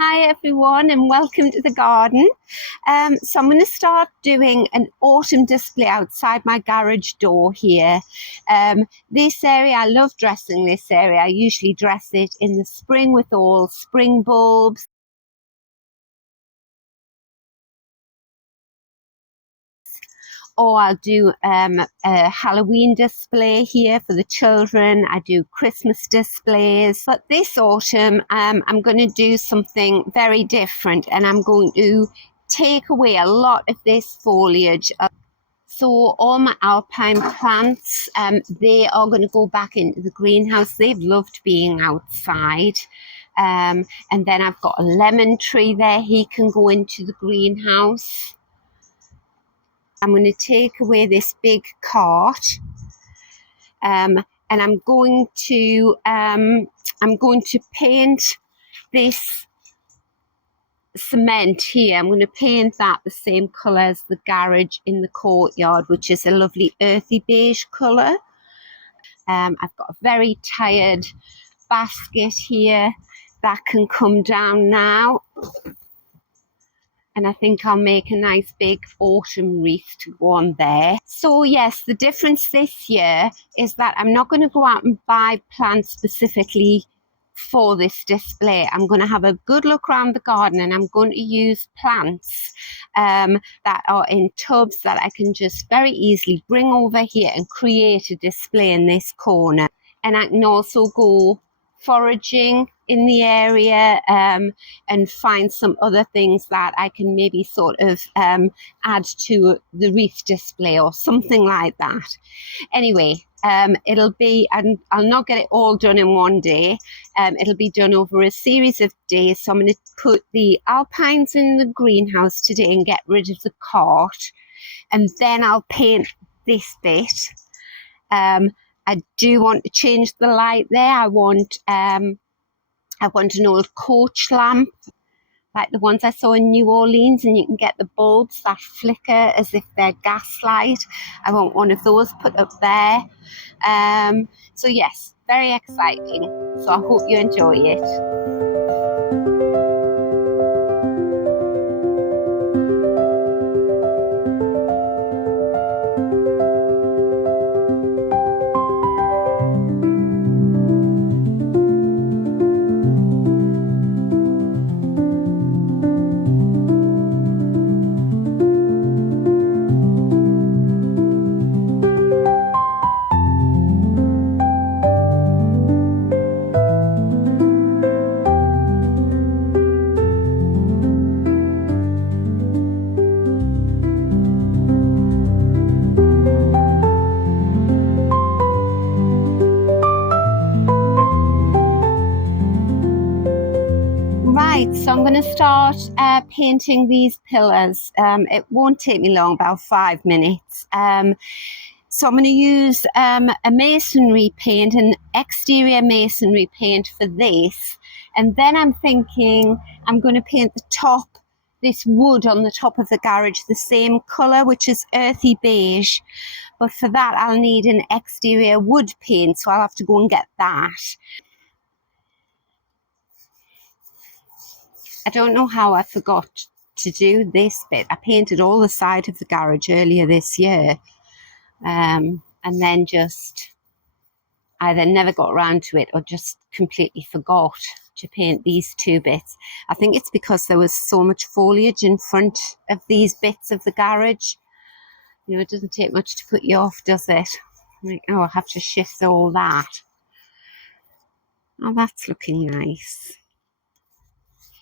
Hi everyone and welcome to the garden. So I'm going to start doing an autumn display outside my garage door here. This area, I love dressing this area. I usually dress it in the spring with all spring bulbs. Or I'll do a Halloween display here for the children. I do Christmas displays. But this autumn, I'm going to do something very different, and I'm going to take away a lot of this foliage. So all my alpine plants, they are going to go back into the greenhouse. They've loved being outside. And then I've got a lemon tree there. He can go into the greenhouse. I'm going to take away this big cart, and I'm going to paint this cement here. I'm going to paint that the same colour as the garage in the courtyard, which is a lovely earthy beige colour. I've got a very tired basket here that can come down now. And I think I'll make a nice big autumn wreath to go on there. So yes, the difference this year is that I'm not going to go out and buy plants specifically for this display. I'm going to have a good look around the garden, and I'm going to use plants that are in tubs that I can just very easily bring over here and create a display in this corner. And I can also go foraging in the area and find some other things that I can maybe sort of add to the wreath display or something like that. Anyway, it'll be, and I'll not get it all done in one day. It'll be done over a series of days. So I'm going to put the alpines in the greenhouse today and get rid of the cart, and then I'll paint this bit. I do want to change the light there. I want an old coach lamp, like the ones I saw in New Orleans, and you can get the bulbs that flicker as if they're gaslight. I want one of those put up there. So yes, very exciting. So I hope you enjoy it. Right, so I'm going to start painting these pillars. It won't take me long, about 5 minutes. So I'm going to use a masonry paint, an exterior masonry paint for this. And then I'm thinking I'm going to paint the top, this wood on the top of the garage, the same colour, which is earthy beige. But for that, I'll need an exterior wood paint, so I'll have to go and get that. I don't know how I forgot to do this bit. I painted all the side of the garage earlier this year, and then just either never got around to it or just completely forgot to paint these two bits. I think it's because there was so much foliage in front of these bits of the garage. You know, it doesn't take much to put you off, does it? Like, oh, I have to shift all that. Oh, that's looking nice.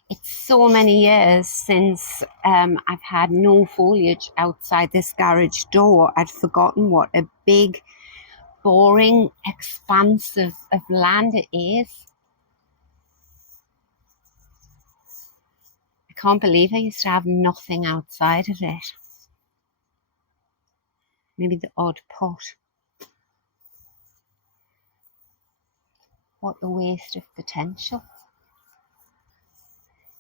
It's so many years since I've had no foliage outside this garage door. I'd forgotten what a big, boring expanse of land it is. I can't believe I used to have nothing outside of it. Maybe the odd pot. What a waste of potential.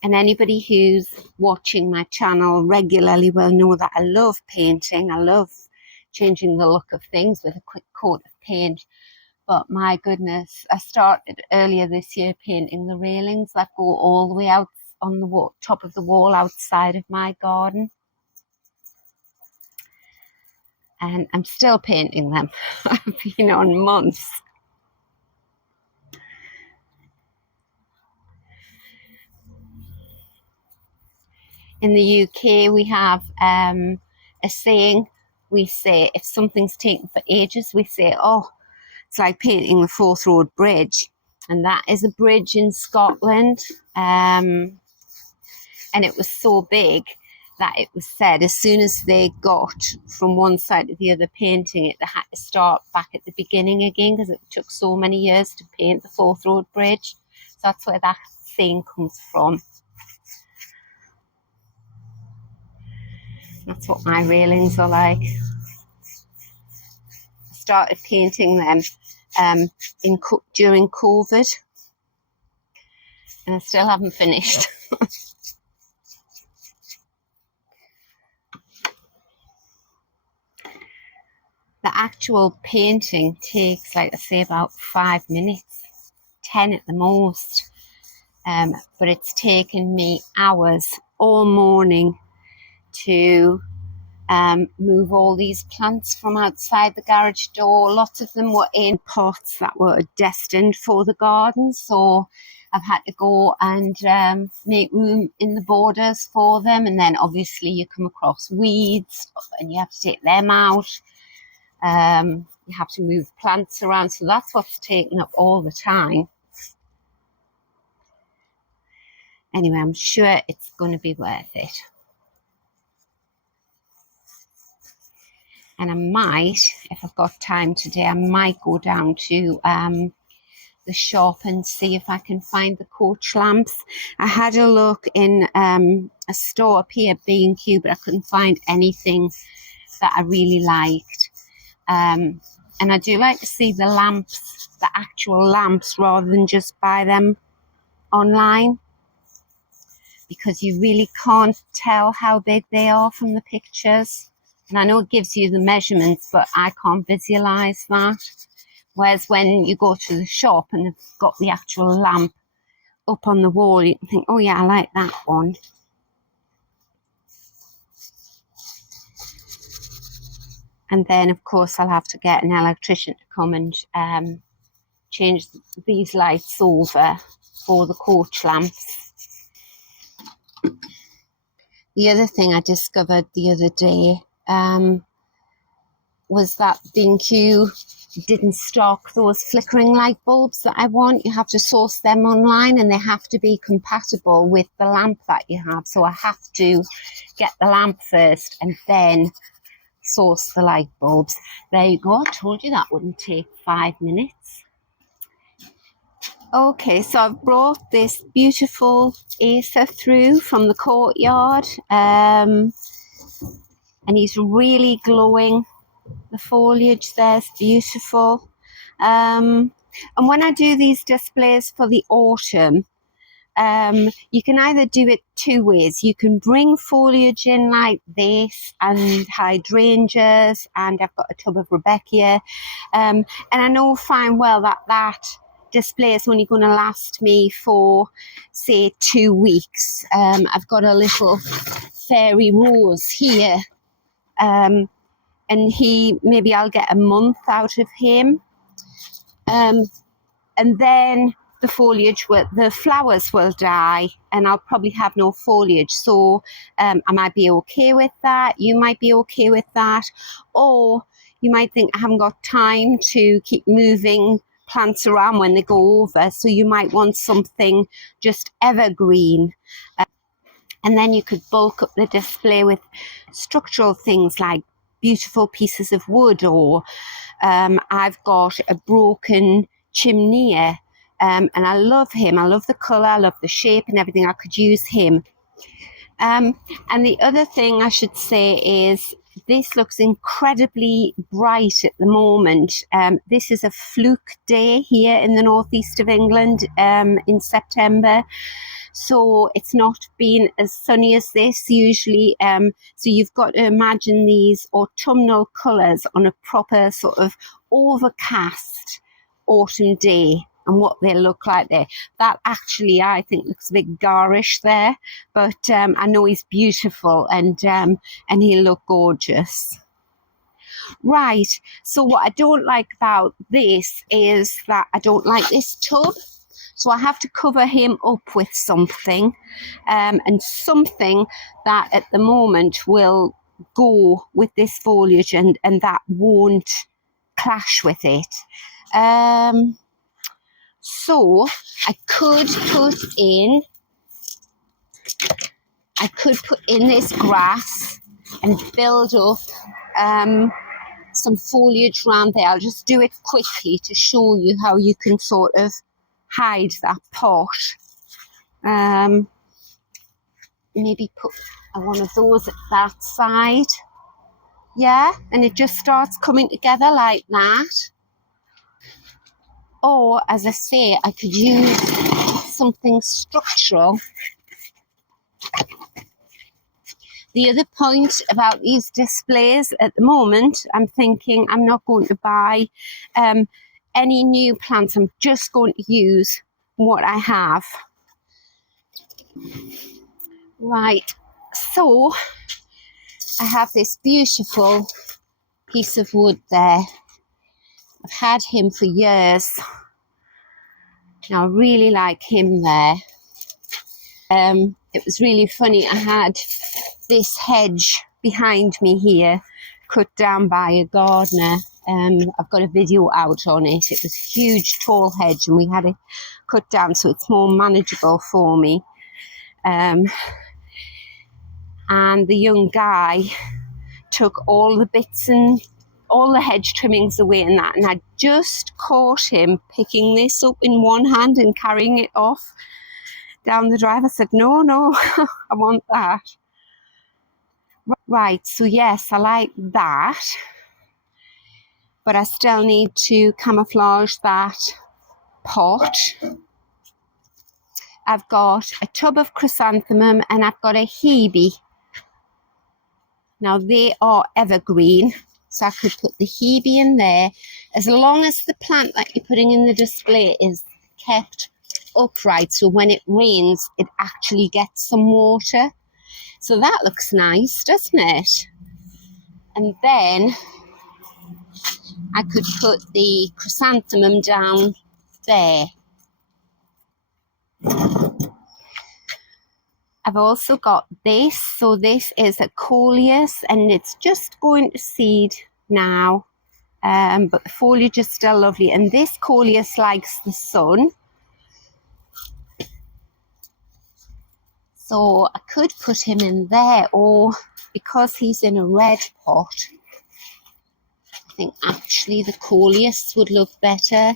And anybody who's watching my channel regularly will know that I love painting. I love changing the look of things with a quick coat of paint. But my goodness, I started earlier this year painting the railings that go all the way out on the top of the wall outside of my garden. And I'm still painting them. I've been on months. In the UK, we have a saying. We say, if something's taken for ages, we say, oh, it's like painting the Forth Road Bridge. And that is a bridge in Scotland. And it was so big that it was said as soon as they got from one side to the other painting it, they had to start back at the beginning again because it took so many years to paint the Forth Road Bridge. So that's where that saying comes from. That's what my railings are like. I started painting them during COVID, and I still haven't finished. The actual painting takes, like I say, about 5 minutes, 10 at the most. But it's taken me hours all morning to move all these plants from outside the garage door. Lots of them were in pots that were destined for the garden, so I've had to go and make room in the borders for them. And then obviously you come across weeds and you have to take them out. You have to move plants around, so that's what's taken up all the time. Anyway, I'm sure it's going to be worth it. And I might, if I've got time today, I might go down to the shop and see if I can find the coach lamps. I had a look in a store up here, B&Q, but I couldn't find anything that I really liked. And I do like to see the lamps, the actual lamps, rather than just buy them online, because you really can't tell how big they are from the pictures. And I know it gives you the measurements, but I can't visualize that. Whereas when you go to the shop and they've got the actual lamp up on the wall, you can think, oh yeah, I like that one. And then, of course, I'll have to get an electrician to come and change these lights over for the coach lamps. The other thing I discovered the other day was that B&Q didn't stock those flickering light bulbs that I want. You have to source them online and they have to be compatible with the lamp that you have. So I have to get the lamp first and then source the light bulbs. There you go. I told you that wouldn't take 5 minutes. Okay, so I've brought this beautiful acer through from the courtyard, and he's really glowing. The foliage there is beautiful. And when I do these displays for the autumn, you can either do it two ways. You can bring foliage in like this and hydrangeas, and I've got a tub of Rebecca. And I know fine well that display is only going to last me for, say, 2 weeks. I've got a little fairy rose here. And maybe I'll get a month out of him. And then the flowers will die and I'll probably have no foliage. So I might be okay with that. You might be okay with that. Or you might think I haven't got time to keep moving plants around when they go over. So you might want something just evergreen. And then you could bulk up the display with structural things like beautiful pieces of wood, or I've got a broken chimney, and I love him. I love the colour, I love the shape and everything. I could use him. And the other thing I should say is this looks incredibly bright at the moment. This is a fluke day here in the northeast of England in September. So it's not been as sunny as this usually. So you've got to imagine these autumnal colours on a proper sort of overcast autumn day. and what they look like there. That actually, I think, looks a bit garish there, but I know he's beautiful, and he'll look gorgeous. Right, so what I don't like about this is that I don't like this tub. So I have to cover him up with something, and something that at the moment will go with this foliage and that won't clash with it. So I could put in this grass and build up some foliage around there. I'll just do it quickly to show you how you can sort of hide that pot. Maybe put one of those at that side. Yeah, and it just starts coming together like that. Or, as I say, I could use something structural. The other point about these displays at the moment, I'm thinking I'm not going to buy any new plants. I'm just going to use what I have. Right, so I have this beautiful piece of wood there. I've had him for years. Now, I really like him there. It was really funny. I had this hedge behind me here cut down by a gardener. I've got a video out on it. It was a huge, tall hedge, and we had it cut down so it's more manageable for me. And the young guy took all the bits and all the hedge trimmings away and that, and I just caught him picking this up in one hand and carrying it off down the drive. I said, no, I want that. Right, so yes, I like that, but I still need to camouflage that pot. I've got a tub of chrysanthemum and I've got a hebe. Now they are evergreen, so I could put the hebe in there, as long as the plant that you're putting in the display is kept upright, so when it rains it actually gets some water. So that looks nice, doesn't it? And then I could put the chrysanthemum down there. I've also got this, so this is a coleus and it's just going to seed now, but the foliage is still lovely, and this coleus likes the sun. So I could put him in there, or because he's in a red pot, I think actually the coleus would look better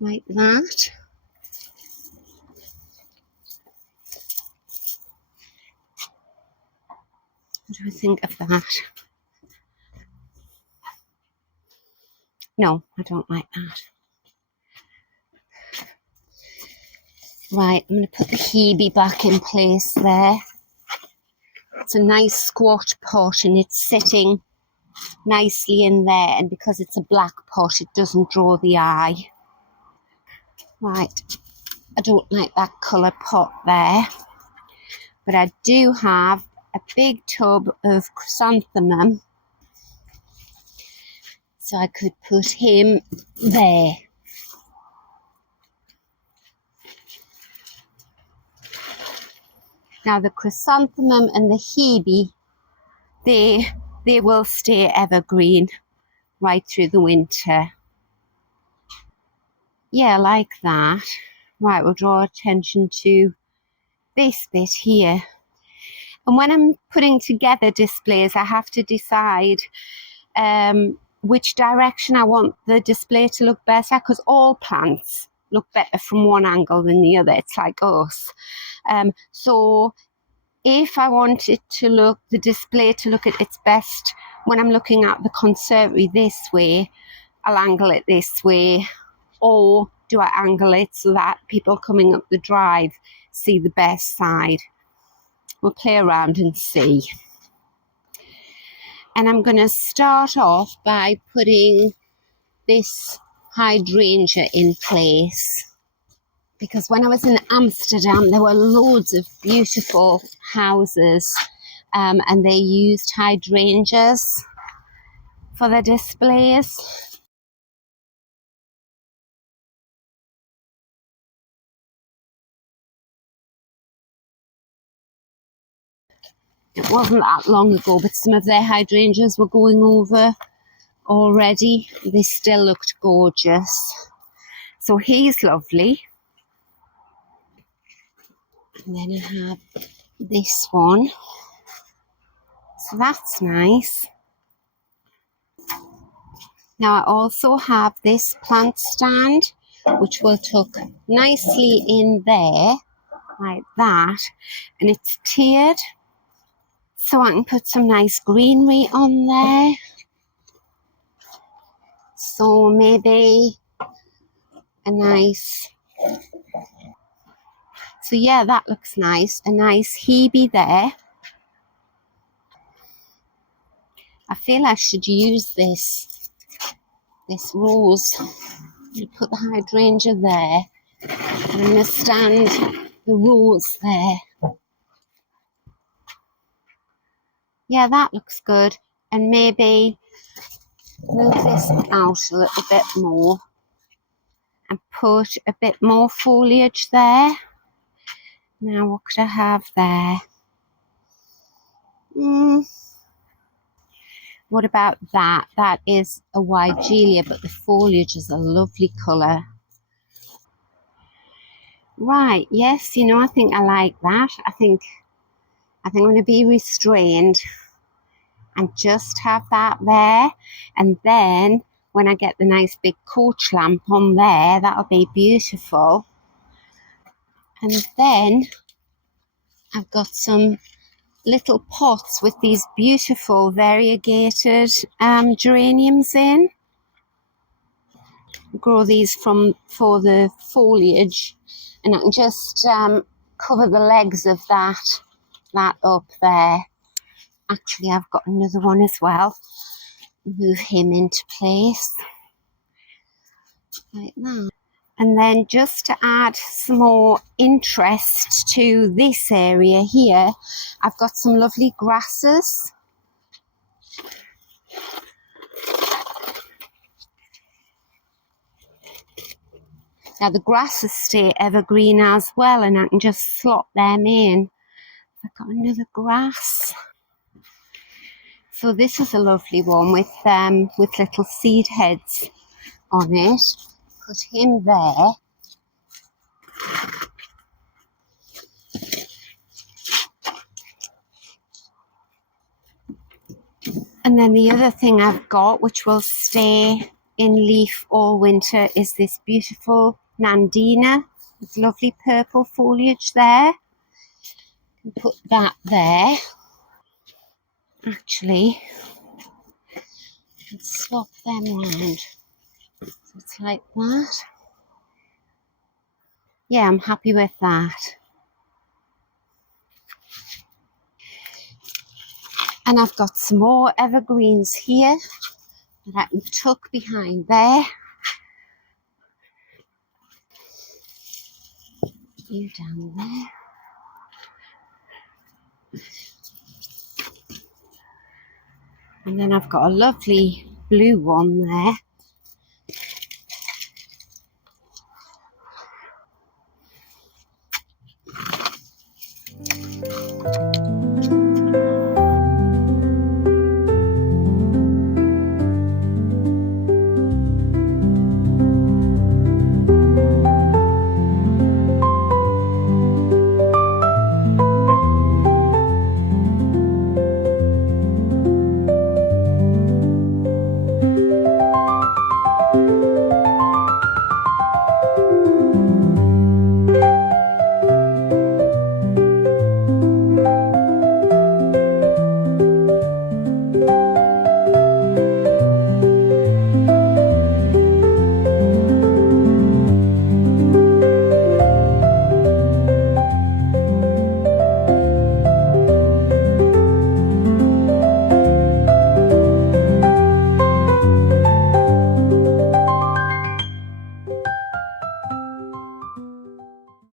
like that. What do I think of that? No, I don't like that. Right, I'm going to put the hebe back in place there. It's a nice squat pot and it's sitting nicely in there, and because it's a black pot it doesn't draw the eye. Right, I don't like that colour pot there, but I do have a big tub of chrysanthemum, so I could put him there. Now the chrysanthemum and the hebe, they will stay evergreen right through the winter. Yeah, like that. Right, we'll draw attention to this bit here. And when I'm putting together displays, I have to decide which direction I want the display to look better, because all plants look better from one angle than the other. It's like us. So if I want it to look, the display to look at its best when I'm looking at the conservatory this way, I'll angle it this way. Or do I angle it so that people coming up the drive see the best side? We'll play around and see. And I'm going to start off by putting this hydrangea in place. Because when I was in Amsterdam, there were loads of beautiful houses and they used hydrangeas for their displays. It wasn't that long ago, but some of their hydrangeas were going over already. They still looked gorgeous. So he's lovely. And then I have this one. So that's nice. Now I also have this plant stand, which will tuck nicely in there, like that. And it's tiered, so I can put some nice greenery on there. So maybe a nice, so yeah, that looks nice. A nice Hebe there. I feel I should use this rose. I'm going to put the hydrangea there. I'm going to stand the rose there. Yeah, that looks good. And maybe move this out a little bit more and put a bit more foliage there. Now, what could I have there? What about that? That is a Wigelia, but the foliage is a lovely colour. Right, yes, you know, I think I like that. I think I'm going to be restrained and just have that there. And then when I get the nice big coach lamp on there, that'll be beautiful. And then I've got some little pots with these beautiful variegated geraniums in. Grow these for the foliage, and I can just cover the legs of that up there. Actually, I've got another one as well. Move him into place like that. And then just to add some more interest to this area here, I've got some lovely grasses. Now the grasses stay evergreen as well, and I can just slot them in. I've got another grass. So this is a lovely one with little seed heads on it. Put him there. And then the other thing I've got, which will stay in leaf all winter, is this beautiful Nandina with lovely purple foliage there. Put that there. Actually, let's swap them around. So it's like that. Yeah, I'm happy with that. And I've got some more evergreens here that I can tuck behind there. You down there. And then I've got a lovely blue one there.